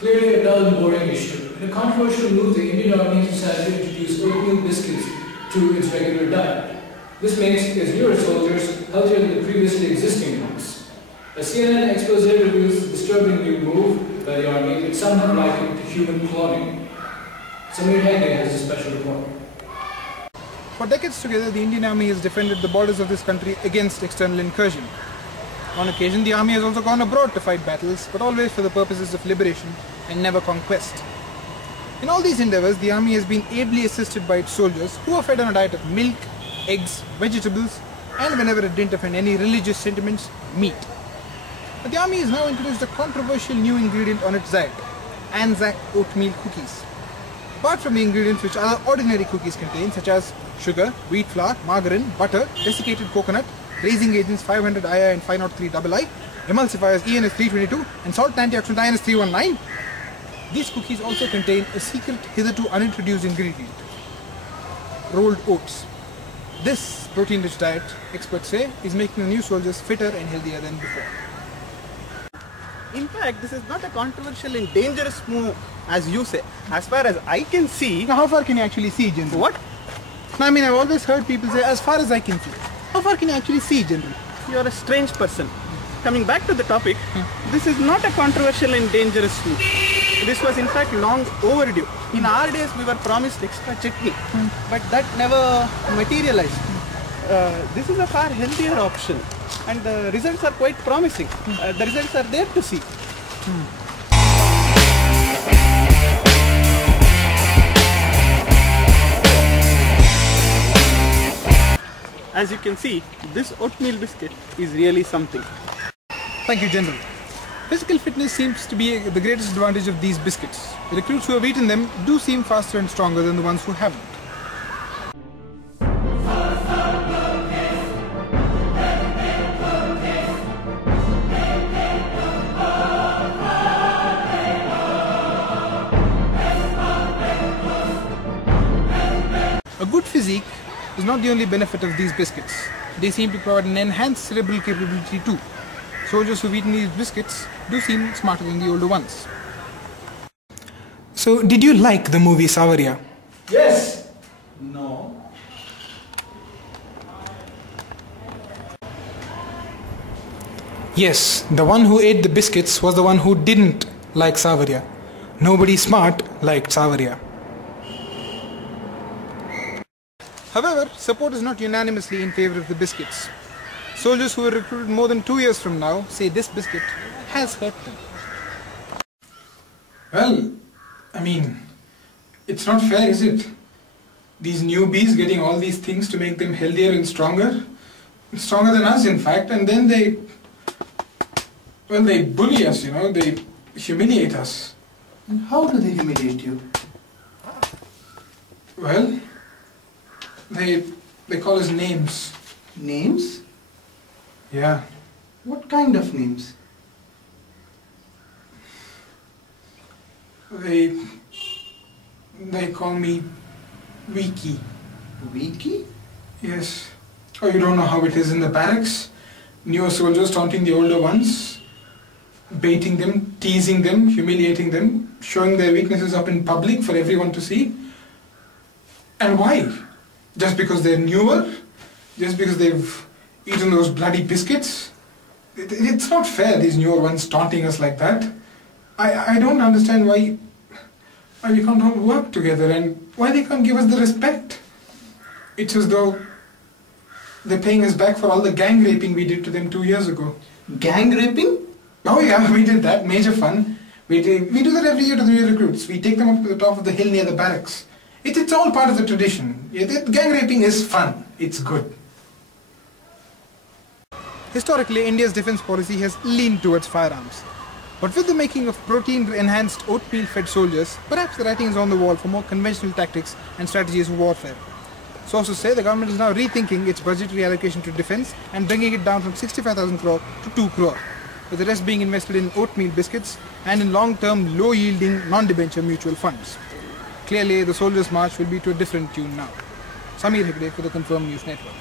Clearly a dull and boring issue. In a controversial move, the Indian Army has decided to introduce oatmeal biscuits to its regular diet. This makes its newer soldiers healthier than the previously existing ones. A CNN expose reveals the disturbing new move by the Army that some have likened to human cloning. Samir Hegde has a special report. For decades together, the Indian Army has defended the borders of this country against external incursion. On occasion, the Army has also gone abroad to fight battles, but always for the purposes of liberation and never conquest. In all these endeavours, the Army has been ably assisted by its soldiers, who are fed on a diet of milk, eggs, vegetables, and whenever it didn't offend any religious sentiments, meat. But the Army has now introduced a controversial new ingredient on its diet, Anzac oatmeal cookies. Apart from the ingredients which other ordinary cookies contain, such as sugar, wheat flour, margarine, butter, desiccated coconut, raising agents 500 II and 503 II, emulsifiers ENS 322, and salt antioxidant INS 319, these cookies also contain a secret, hitherto unintroduced ingredient, rolled oats. This protein-rich diet, experts say, is making the new soldiers fitter and healthier than before. In fact, this is not a controversial and dangerous move, as you say. As far as I can see... Now, how far can you actually see, generally? What? No, I mean, I've always heard people say, as far as I can see. How far can you actually see, generally? You are a strange person. Coming back to the topic, this is not a controversial and dangerous move. This was in fact long overdue. In our days, we were promised extra chutney, but that never materialized. This is a far healthier option, and the results are quite promising. The results are there to see. As you can see, this oatmeal biscuit is really something. Thank you, General. Physical fitness seems to be the greatest advantage of these biscuits. The recruits who have eaten them do seem faster and stronger than the ones who haven't. A good physique is not the only benefit of these biscuits. They seem to provide an enhanced cerebral capability too. Soldiers who've eaten these biscuits do seem smarter than the older ones. So, did you like the movie Savaria? Yes! No. Yes, the one who ate the biscuits was the one who didn't like Savaria. Nobody smart liked Savaria. However, support is not unanimously in favor of the biscuits. Soldiers who were recruited more than 2 years from now say this biscuit has hurt them. Well, I mean, it's not fair, is it? These newbies getting all these things to make them healthier and stronger than us in fact, and then they bully us, you know, they humiliate us. And how do they humiliate you? Well, they call us names. Names? Yeah. What kind of names? They call me Weaky. Weaky? Yes. Oh, you don't know how it is in the barracks? Newer soldiers taunting the older ones, baiting them, teasing them, humiliating them, showing their weaknesses up in public for everyone to see. And why? Just because they're newer? Just because they've eaten those bloody biscuits? It's not fair, these newer ones taunting us like that. I don't understand why we can't all work together and why they can't give us the respect. It's as though they're paying us back for all the gang raping we did to them 2 years ago. Gang raping? Oh yeah, we did that. Major fun. We do that every year to the new recruits. We take them up to the top of the hill near the barracks. It's all part of the tradition. Gang raping is fun. It's good. Historically, India's defense policy has leaned towards firearms. But with the making of protein-enhanced oatmeal-fed soldiers, perhaps the writing is on the wall for more conventional tactics and strategies of warfare. Sources say the government is now rethinking its budgetary allocation to defense and bringing it down from 65,000 crore to 2 crore, with the rest being invested in oatmeal biscuits and in long-term, low-yielding, non-debenture mutual funds. Clearly, the soldiers' march will be to a different tune now. Samir Hegde for the Confirmed News Network.